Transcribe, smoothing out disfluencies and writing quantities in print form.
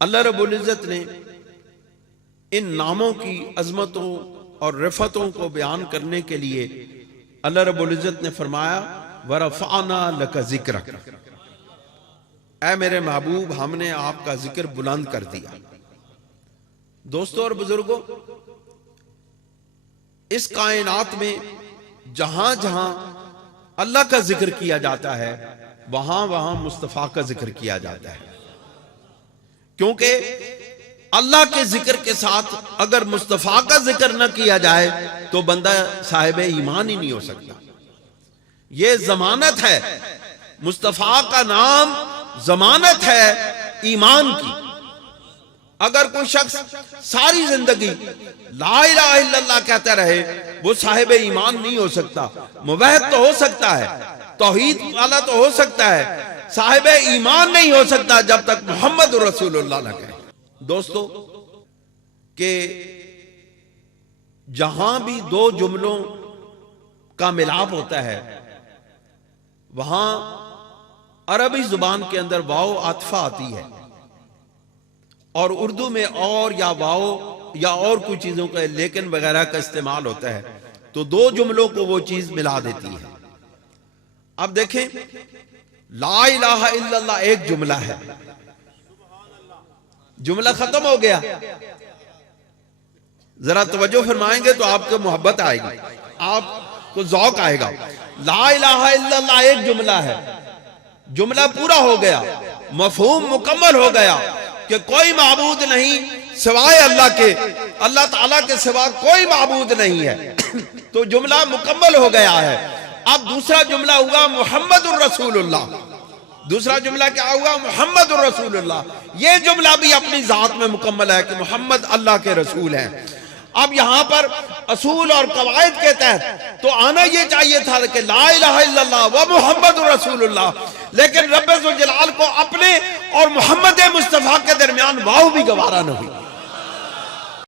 اللہ رب العزت نے ان ناموں کی عظمتوں اور رفتوں کو بیان کرنے کے لیے اللہ رب العزت نے فرمایا وَرَفَعْنَا لَكَ ذِكْرَكَ، اے میرے محبوب ہم نے آپ کا ذکر بلند کر دیا۔ دوستو اور بزرگوں، اس کائنات میں جہاں جہاں اللہ کا ذکر کیا جاتا ہے وہاں وہاں مصطفیٰ کا ذکر کیا جاتا ہے، کیونکہ اللہ کے ذکر کے ساتھ اگر مصطفیٰ کا ذکر نہ کیا جائے تو بندہ صاحب ایمان ہی نہیں ہو سکتا۔ یہ ضمانت ہے، مصطفیٰ کا نام ضمانت ہے ایمان کی۔ اگر کوئی شخص ساری زندگی لا الہ الا اللہ کہتا رہے وہ صاحب ایمان نہیں ہو سکتا۔ موحد تو ہو سکتا ہے، توحید والا تو ہو سکتا ہے، صاحب ایمان نہیں ہو سکتا جب تک محمد رسول اللہ نہ کہے۔ دوستو کہ جہاں بھی دو جملوں کا ملاپ ہوتا ہے وہاں عربی زبان کے اندر واو عاطفہ آتی ہے، اور اردو میں اور یا واو یا اور کچھ چیزوں کا لیکن وغیرہ کا استعمال ہوتا ہے تو دو جملوں کو وہ چیز ملا دیتی ہے۔ اب دیکھیں لا الہ الا اللہ ایک جملہ ہے، جملہ ختم ہو گیا۔ ذرا توجہ فرمائیں گے تو آپ کو محبت آئے گی، آپ کو ذوق آئے گا۔ لا الہ الا اللہ ایک جملہ ہے، جملہ پورا ہو گیا، مفہوم مکمل ہو گیا کہ کوئی معبود نہیں سوائے اللہ کے، اللہ تعالیٰ کے سوا کوئی معبود نہیں ہے، تو جملہ مکمل ہو گیا ہے۔ اب دوسرا جملہ ہوا محمد الرسول اللہ۔ دوسرا جملہ کیا ہوا؟ محمد الرسول اللہ۔ یہ جملہ بھی اپنی ذات میں مکمل ہے کہ محمد اللہ کے رسول ہیں۔ اب یہاں پر اصول اور قواعد کے تحت تو آنا یہ چاہیے تھا کہ لا الہ الا اللہ و محمد رسول اللہ، لیکن رب ذوالجلال کو اپنے اور محمد مصطفیٰ کے درمیان واو بھی گوارا نہ ہوئی۔